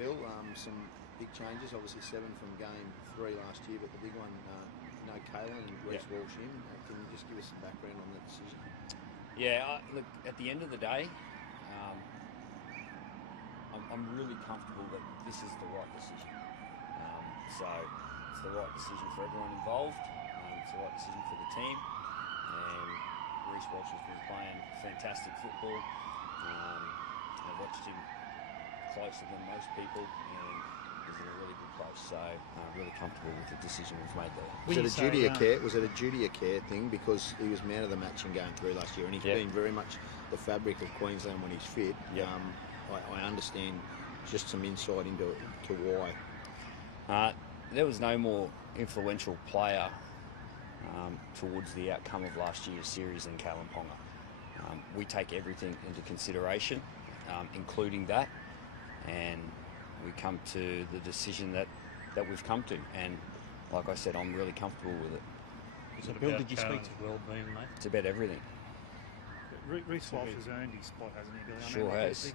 Bill. Some big changes, obviously 7 from game 3 last year, but the big one, no Kalen and Reece Walsh in. Can you just give us some background on that decision? Yeah, look, at the end of the day, I'm really comfortable that this is the right decision. So it's the right decision for everyone involved. It's the right decision for the team. And Reece Walsh has been playing fantastic football. I've watched him closer than most people, and he's in a really good place. So I'm really comfortable with the decision we've made there. Was it a duty of care thing, because he was man of the match in game 3 last year, and he's been very much the fabric of Queensland when he's fit. I understand just some insight into why. There was no more influential player towards the outcome of last year's series than Kalen Ponga. We take everything into consideration, including that, and we come to the decision that we've come to. And like I said, I'm really comfortable with it. Is it Bill, did you speak to well-being, mate? It's about everything. Reece Walsh has earned his spot, hasn't he, Billy? Sure has.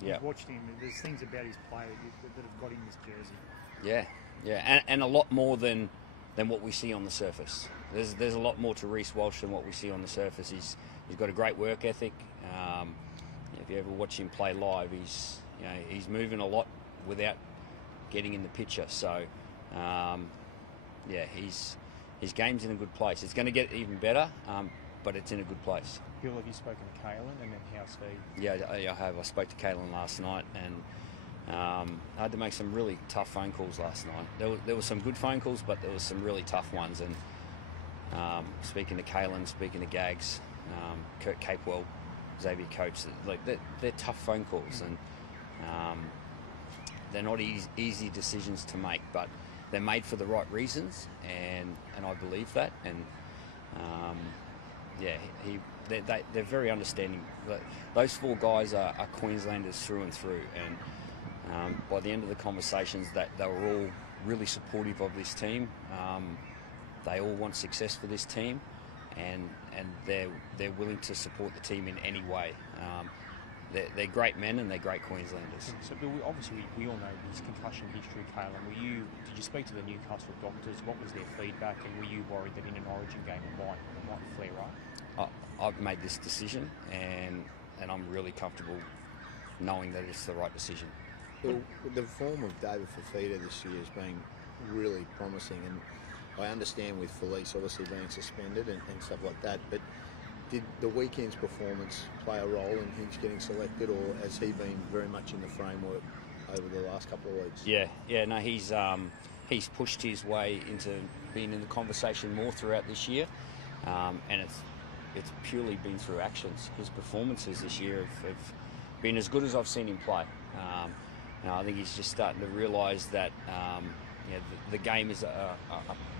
You've watched him. There's things about his play that have got him this jersey. Yeah, and a lot more than what we see on the surface. There's a lot more to Reece Walsh than what we see on the surface. He's got a great work ethic. If you ever watch him play live, he's moving a lot without getting in the picture. So his game's in a good place. It's going to get even better, but it's in a good place. Bill, have you spoken to Kalen, and then how's he? Yeah, I have. I spoke to Kalen last night, and I had to make some really tough phone calls last night. There were some good phone calls, but there was some really tough ones. And speaking to Kalen, speaking to Gags, Kurt Capewell, Xavier Coates, like they're tough phone calls, and they're not easy decisions to make, but they're made for the right reasons, and I believe that. And they're very understanding. Those 4 guys are Queenslanders through and through, and by the end of the conversations, that they were all really supportive of this team. They all want success for this team, and they're willing to support the team in any way. They're great men, and they're great Queenslanders. So, Bill, obviously we all know his concussion history, Kalen. Did you speak to the Newcastle doctors? What was their feedback, and were you worried that in an Origin game it might flare up? I've made this decision, and I'm really comfortable knowing that it's the right decision. Well, the form of David Fafita this year has been really promising, and I understand with Felice obviously being suspended and stuff like that, but did the weekend's performance play a role in him getting selected, or has he been very much in the framework over the last couple of weeks? No, he's pushed his way into being in the conversation more throughout this year, and it's purely been through actions. His performances this year have been as good as I've seen him play. I think he's just starting to realise that the game is a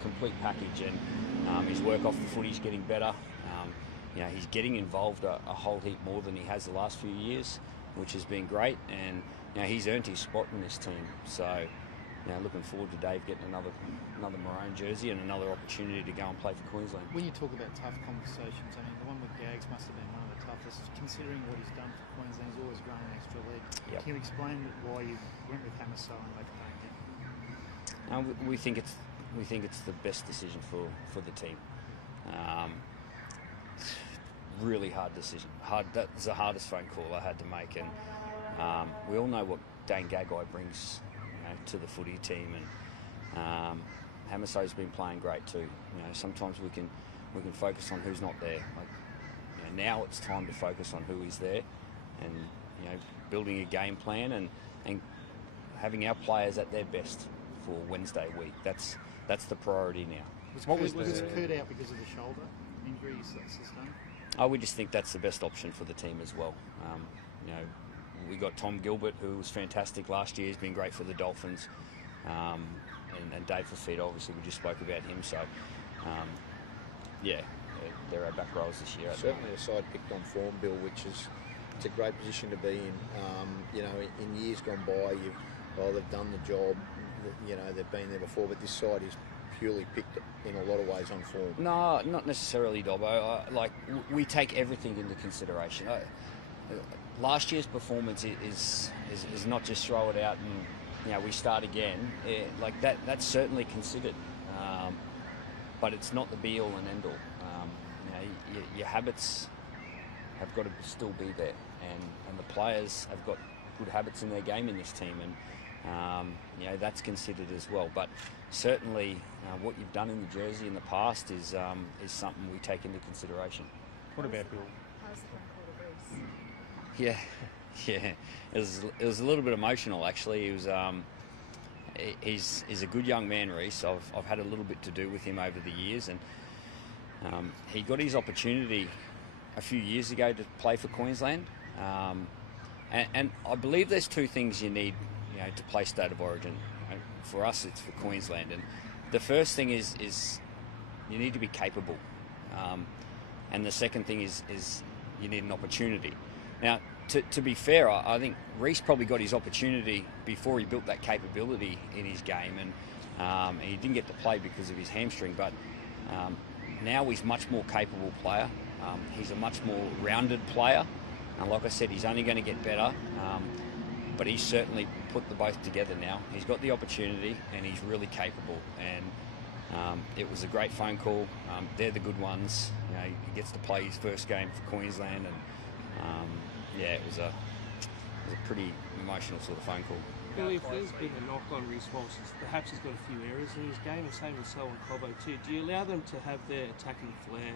complete package, and his work off the footy's getting better. He's getting involved a whole heap more than he has the last few years, which has been great, and he's earned his spot in this team. So looking forward to Dave getting another maroon jersey and another opportunity to go and play for Queensland. When you talk about tough conversations, the one with Gags must have been one of the toughest, considering what he's done for Queensland. He's always grown an extra leg. Yep. Can you explain why you went with Hamiso and left Ponga? We think it's the best decision for the team. Really hard decision. That's the hardest phone call I had to make, and we all know what Dane Gagai brings to the footy team, and Hamiso's been playing great too. Sometimes we can focus on who's not there. Now it's time to focus on who is there, and building a game plan and having our players at their best for Wednesday week. That's the priority now. Was Kurt out because of the shoulder injury he's sustained? We just think that's the best option for the team as well. We got Tom Gilbert, who was fantastic last year. He's been great for the Dolphins, and Dave Fafita, obviously we just spoke about him. So they're our back rows this year. Certainly a side picked on form, Bill, which is it's a great position to be in. In years gone by, they've done the job. They've been there before, but this side is purely picked in a lot of ways on form. No, not necessarily, Dobbo. We take everything into consideration. last year's performance is not just throw it out and we start again. Like that's certainly considered, but it's not the be all and end all. Your habits have got to still be there, and the players have got good habits in their game in this team, and that's considered as well. But certainly, what you've done in the jersey in the past is something we take into consideration. What about Bill? How's the phone call to Reece? Yeah. It was a little bit emotional actually. He was he's a good young man, Reece. I've had a little bit to do with him over the years, and he got his opportunity a few years ago to play for Queensland, and I believe there's two things you need, to play State of Origin. For us, it's for Queensland, and the first thing is you need to be capable, and the second thing is you need an opportunity. Now, to be fair, I think Reece probably got his opportunity before he built that capability in his game, and he didn't get to play because of his hamstring, but now he's a much more capable player. He's a much more rounded player, and like I said, he's only going to get better, but he's certainly put the both together now. He's got the opportunity and he's really capable, and it was a great phone call. They're the good ones. He gets to play his first game for Queensland, and it was a pretty emotional sort of phone call. Billy, if there's been a knock on Reece Walsh, perhaps he's got a few errors in his game, and same with Selwyn Cobbo too. Do you allow them to have their attacking flair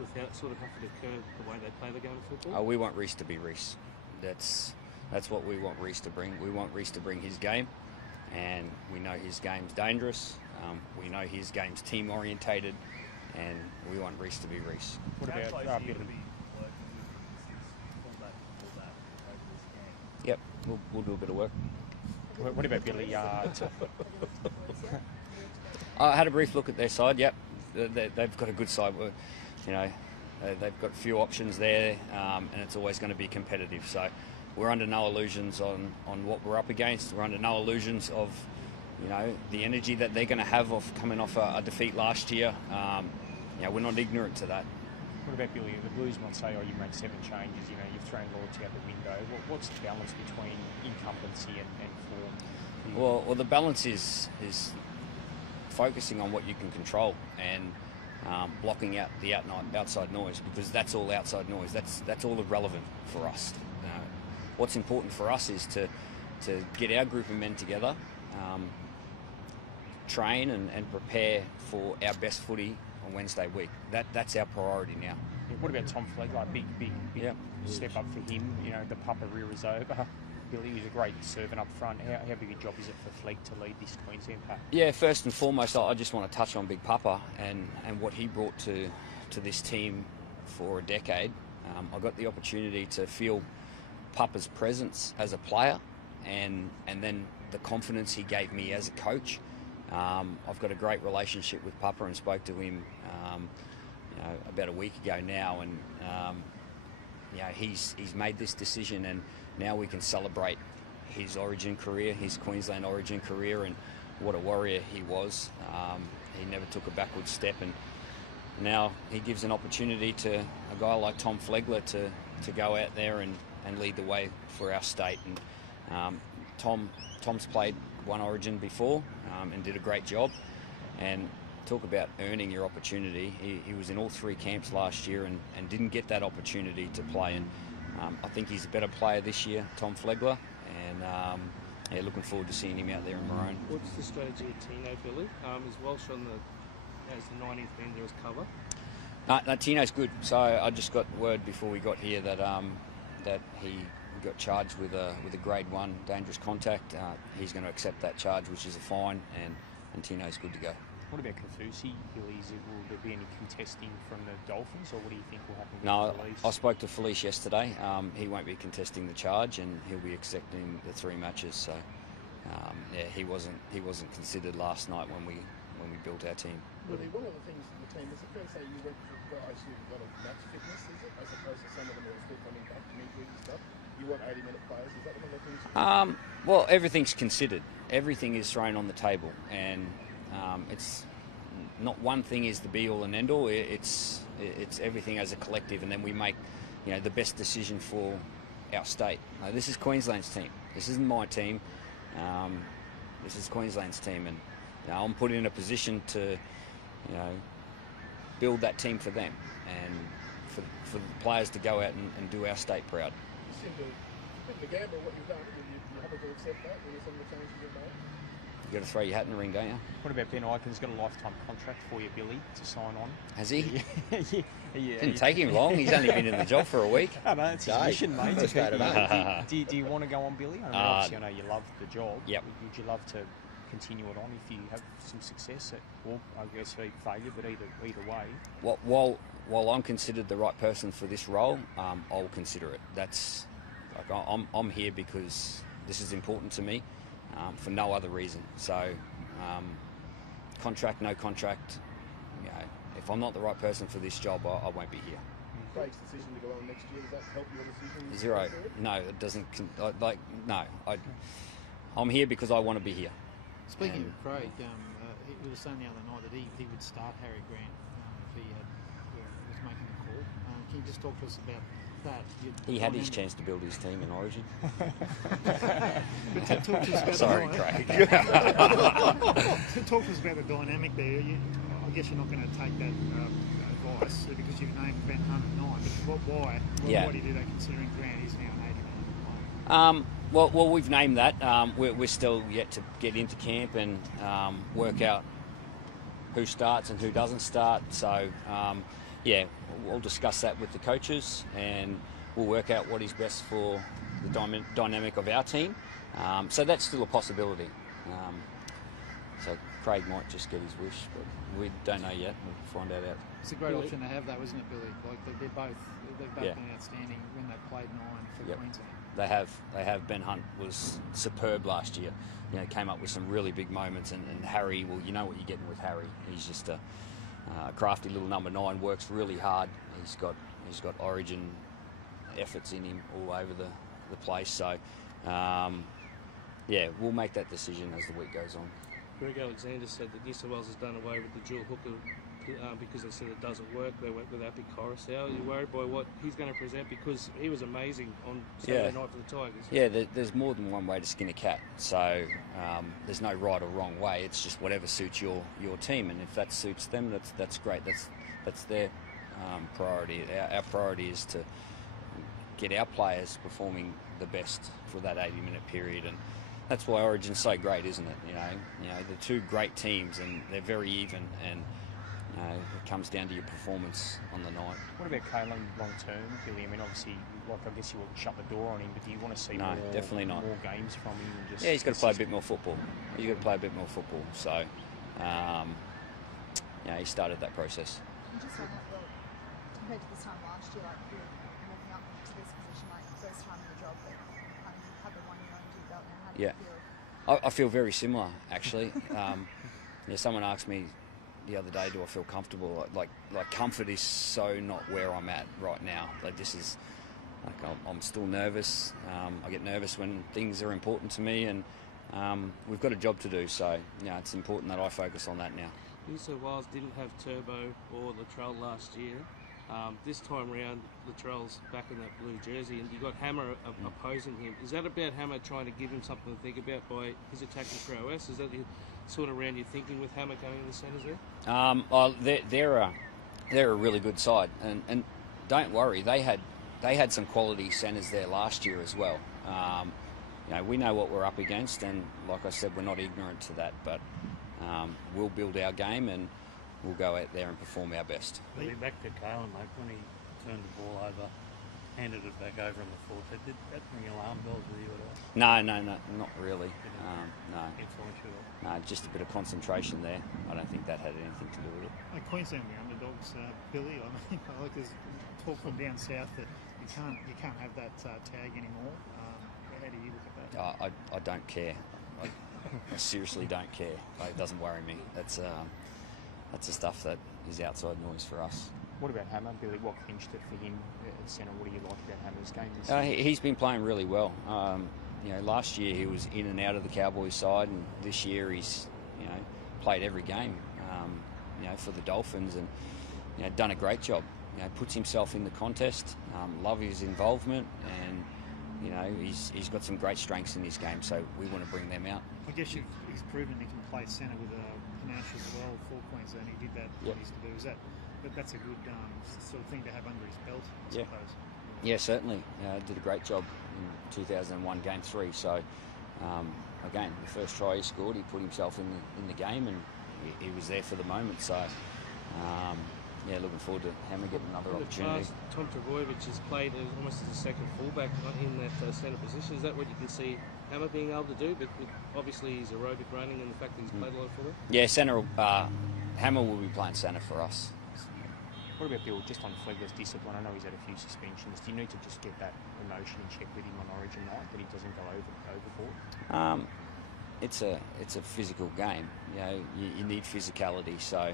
without sort of having to curb the way they play the game of football? We want Reece to be Reece. That's what we want Reece to bring. We want Reece to bring his game, and we know his game's dangerous. We know his game's team orientated, and we want Reece to be Reece. What about Billy? Yep, we'll do a bit of work. What about Billy? I had a brief look at their side. Yep, they've got a good side. They've got a few options there, and it's always going to be competitive. So we're under no illusions on what we're up against. We're under no illusions of the energy that they're going to have off coming off a defeat last year. We're not ignorant to that. What about Billy? The Blues might say, you made 7 changes, you've thrown loyalty out the window. What's the balance between incumbency and form? Well, the balance is focusing on what you can control and blocking out the outside noise, because that's all outside noise. That's all irrelevant for us. What's important for us is to get our group of men together, train and prepare for our best footy on Wednesday week. That's our priority now. Yeah, what about Tom Flegler? Big step up for him. The Papa rear is over. Billy was a great servant up front. How big a job is it for Fleg to lead this Queensland pack? Yeah, first and foremost, I just want to touch on Big Papa and what he brought to this team for a decade. I got the opportunity to feel Papa's presence as a player, and then the confidence he gave me as a coach. I've got a great relationship with Papa and spoke to him about a week ago now, and he's made this decision, and now we can celebrate his Origin career, his Queensland Origin career, and what a warrior he was. He never took a backward step, and now he gives an opportunity to a guy like Tom Flegler to go out there and lead the way for our state. And Tom's played one Origin before and did a great job. And talk about earning your opportunity. He was in all 3 camps last year and didn't get that opportunity to play. And I think he's a better player this year, Tom Flegler. And looking forward to seeing him out there in Maroon. What's the strategy of Tino, Billy? Is Walsh on as the 90th man there as cover? No, Tino's good. So I just got word before we got here that he got charged with a grade 1 dangerous contact. He's going to accept that charge, which is a fine, and Tino's good to go. What about Kafusi, Billy? Will there be any contesting from the Dolphins, or what do you think will happen with No, Felice? I spoke to Felice yesterday. He won't be contesting the charge, and he'll be accepting the 3 matches. So, he wasn't considered last night when we built our team. Really, one of the things in the team, is it fair to say you went for guys who've got a match fitness, is it, as opposed to some of them who are still coming back from injuries and stuff? You want 80-minute players, is that one of the things? Well, everything's considered. Everything is thrown on the table, and it's not one thing is the be-all and end-all. It's everything as a collective, and then we make the best decision for our state. This is Queensland's team. This isn't my team. This is Queensland's team, and I'm put in a position to, build that team for them and for the players to go out and do our state proud. You seem to gamble what you've done. You happy to accept that with some of the changes you've made? You got to throw your hat in the ring, don't you? What about Ben Ikin's got a lifetime contract for you, Billy, to sign on? Has he? Yeah. Didn't take him long. He's only been in the job for a week. I know, it's his Dave. mission, mate. First day today. Do you want to go on, Billy? I mean, obviously, I know you love the job. Yep. Would you love to continue it on if you have some success, or I guess failure, but either way? While I'm considered the right person for this role, I'll consider it. That's like I'm here because this is important to me, for no other reason. So, contract, no contract. If I'm not the right person for this job, I won't be here. Craig's decision to go on next year, does that help your decision? Zero. No, it doesn't. I'm here because I want to be here. Speaking of Craig, he was saying the other night that he would start Harry Grant if he was making the call. Can you just talk to us about that? He had his chance to build his team in Origin. Talk to us about Sorry, Craig. Craig. Talk to us about the dynamic there. I guess you're not going to take that advice because you've named Ben Hunt at 9. But why? Why do you do that considering Grant is now an 80 player? Well, we've named that. We're still yet to get into camp and work out who starts and who doesn't start. So, we'll discuss that with the coaches and we'll work out what is best for the dynamic of our team. So that's still a possibility. So Craig might just get his wish, but we don't know yet. We'll find out. It's a great option to have, though, isn't it, Billy? Like they've both been outstanding when they played 9 for Queensland. They have. Ben Hunt was superb last year. Came up with some really big moments, and Harry. Well, you know what you're getting with Harry. He's just a crafty little number 9. Works really hard. He's got Origin efforts in him all over the place. So, we'll make that decision as the week goes on. Greg Alexander said that New South Wales has done away with the dual hooker because they said it doesn't work. They went with Api Coruscant. Are you worried by what he's going to present? Because he was amazing on Saturday night for the Tigers. Yeah, there's more than one way to skin a cat. So there's no right or wrong way. It's just whatever suits your team. And if that suits them, that's great. That's their priority. Our priority is to get our players performing the best for that 80-minute period. And that's why Origin's so great, isn't it? The two great teams, and they're very even, and it comes down to your performance on the night. What about Kalen long term, Billy? I mean, obviously, I guess you will shut the door on him, but do you want to see definitely not. More games from him? And just he's got to play a bit more football. So, he started that process. You just went compared to this time last year, like you're walking up to this position, like first time in the job, but kind of had the 1 year under your belt now. How do you feel? I feel very similar, actually. Someone asked me the other day, do I feel comfortable? Like comfort is so not where I'm at right now. Like this is, I'm still nervous. I get nervous when things are important to me, and we've got a job to do. So it's important that I focus on that now. New South Wales didn't have Turbo or Latrell last year. This time round, Latrell's back in that blue jersey, and you got Hammer opposing him. Is that about Hammer trying to give him something to think about by his attacking prowess? Is that the sort of round you're thinking with Hammer going in the centres there? They're a really good side, and don't worry, they had some quality centres there last year as well. We know what we're up against, and like I said, we're not ignorant to that, but we'll build our game and we'll go out there and perform our best. Back to Kalen, mate, when he turned the ball over, handed it back over on the fourth, did that ring alarm bells with you at all? No, not really. No. Influence you at all? No, just a bit of concentration there. I don't think that had anything to do with it. Queensland, the underdogs, Billy. I mean, there's talk from down south that you can't have that tag anymore. How do you look at that? I don't care. I seriously don't care. It doesn't worry me. That's the stuff that is outside noise for us. What about Hammer, Billy? What clinched it for him at centre? What do you like about Hammer's game this year? He's been playing really well. Last year he was in and out of the Cowboys side, and this year he's played every game for the Dolphins, and done a great job. Puts himself in the contest. Love his involvement, and you know, he's got some great strengths in his game, so we want to bring them out. I guess he's proven he can play centre with panache as well for Queensland. He did that what he used to do. That's a good sort of thing to have under his belt, I suppose. Yeah, certainly. Did a great job in 2001 Game 3. So, again, the first try he scored, he put himself in the game, and he was there for the moment. So, yeah, looking forward to Hammer getting another opportunity. Tom Trbojevic has played almost as a second fullback in that centre position. Is that what you can see Hammer being able to do? But obviously his aerobic running and the fact that he's played a lot of fullback? Yeah, centre. Hammer will be playing centre for us. What about Bill, just on Flegler's discipline? I know he's had a few suspensions. Do you need to just get that emotion in check with him on Origin night, that he doesn't go overboard? It's a physical game. You know, you need physicality. So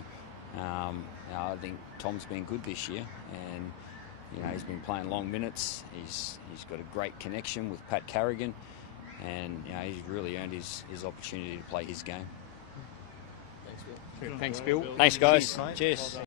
I think Tom's been good this year, and you know he's been playing long minutes. He's got a great connection with Pat Carrigan, and you know he's really earned his opportunity to play his game. Thanks, Bill. Thanks, guys. Cheers.